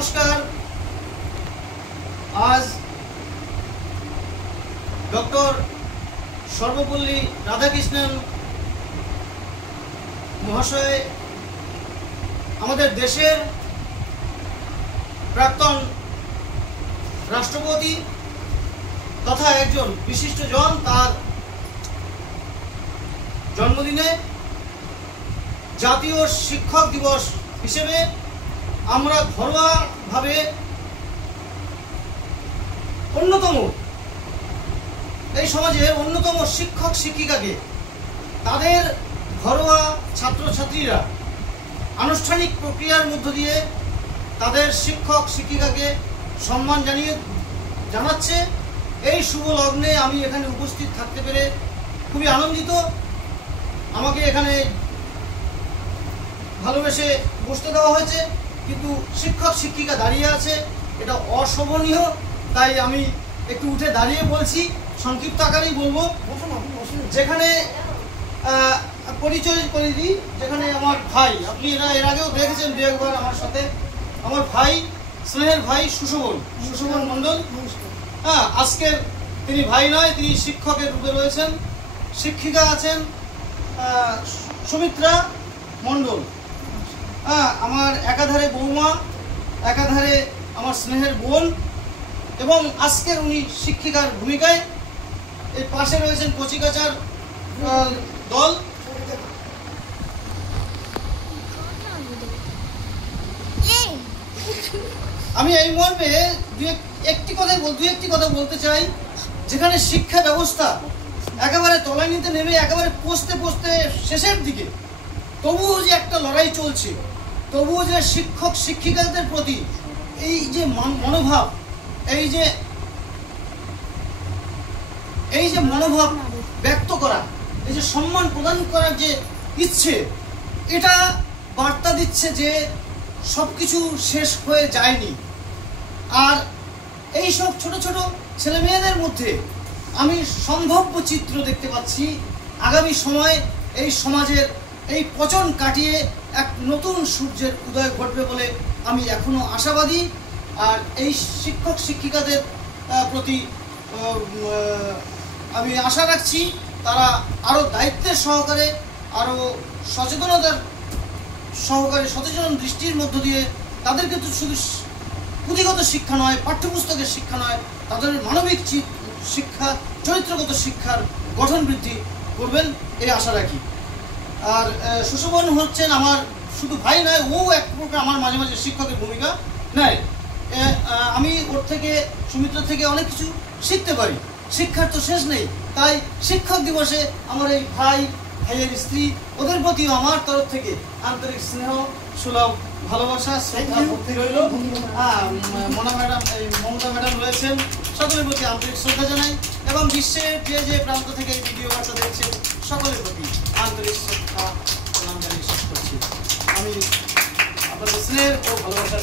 নমস্কার। আজ ডক্টর সর্বপল্লী রাধাকৃষ্ণন মহাশয় আমাদের দেশের প্রাক্তন রাষ্ট্রপতি তথা একজন বিশিষ্টজন, তার জন্মদিনে জাতীয় শিক্ষক দিবস হিসেবে আমরা ঘরোয়াভাবে অন্যতম এই সমাজের অন্যতম শিক্ষক শিক্ষিকাকে তাদের ঘরোয়া ছাত্রছাত্রীরা আনুষ্ঠানিক প্রক্রিয়ার মধ্য দিয়ে তাদের শিক্ষক শিক্ষিকাকে সম্মান জানাচ্ছে। এই শুভ লগ্নে আমি এখানে উপস্থিত থাকতে পেরে খুবই আনন্দিত। আমাকে এখানে ভালোবেসে বসতে দেওয়া হয়েছে, কিন্তু শিক্ষক শিক্ষিকা দাঁড়িয়ে আছে, এটা অশোভনীয়। তাই আমি একটু উঠে দাঁড়িয়ে বলছি, সংক্ষিপ্ত আকারেই বলবো। যেখানে পরিচয় করে দিই, যেখানে আমার ভাই, আপনি এর আগেও দেখেছেন দু একবার আমার সাথে, আমার ভাই, স্নেহের ভাই সুশোভন মণ্ডল। হ্যাঁ, আজকের তিনি ভাই নয়, তিনি শিক্ষকের রূপে রয়েছেন। শিক্ষিকা আছেন সুমিত্রা মণ্ডল। হ্যাঁ, আমার একাধারে বৌমা, একাধারে আমার স্নেহের বোন, এবং আজকের উনি শিক্ষিকার ভূমিকায়। এর পাশে রয়েছেন কচিকাচার দল। আমি এই মর্মে দু একটি কথা বলতে চাই। যেখানে শিক্ষা ব্যবস্থা একেবারে তলানিতে নেমে একেবারে পৌঁছতে শেষের দিকে, তবুও যে একটা লড়াই চলছে, তবুও যে শিক্ষক শিক্ষিকাদের প্রতি এই যে মনোভাব, এই যে মনোভাব ব্যক্ত করা, এই যে সম্মান প্রদান করার যে ইচ্ছে, এটা বার্তা দিচ্ছে যে সবকিছু শেষ হয়ে যায়নি। আর এই সব ছোট ছোট ছেলে মেয়েদের মধ্যে আমি সম্ভাব্য চিত্র দেখতে পাচ্ছি। আগামী সময়ে এই সমাজের এই পচন কাটিয়ে এক নতুন সূর্যের উদয় ঘটবে বলে আমি এখনো আশাবাদী। আর এই শিক্ষক শিক্ষিকাদের প্রতি আমি আশা রাখছি তারা আরও দায়িত্বের সহকারে, আরও সচেতনতার সহকারে, সচেতন দৃষ্টির মধ্য দিয়ে তাদেরকে তো শুধু পুঁথিগত শিক্ষা নয়, পাঠ্যপুস্তকের শিক্ষা নয়, তাদের মানবিক শিক্ষা, চরিত্রগত শিক্ষার গঠন বৃদ্ধি করবেন, এই আশা রাখি। আর সুশোভন হচ্ছেন আমার শুধু ভাই নয়, ও এক প্রকার আমার মাঝে মাঝে শিক্ষকের ভূমিকা নেয়। আমি ওর থেকে, সুমিত্রার থেকে অনেক কিছু শিখতে পারি। শিক্ষার তো শেষ নেই। তাই শিক্ষক দিবসে আমার এই ভাইয়ের স্ত্রী, ওদের প্রতিও আমার তরফ থেকে আন্তরিক স্নেহ, সুলভ ভালোবাসা, শ্রদ্ধা ভক্তি রইল। মমতা ম্যাডাম রয়েছেন, সকলের প্রতি আন্তরিক শ্রদ্ধা জানাই, এবং বিশ্বের যে প্রান্ত থেকে এই ভিডিও বার্তা দেখছে সকলের প্রতি আন্তরিক শ্রদ্ধা প্রণাম জানিয়ে শেষ করছি। আমি আপনাদের স্নেহ ও ভালোবাসার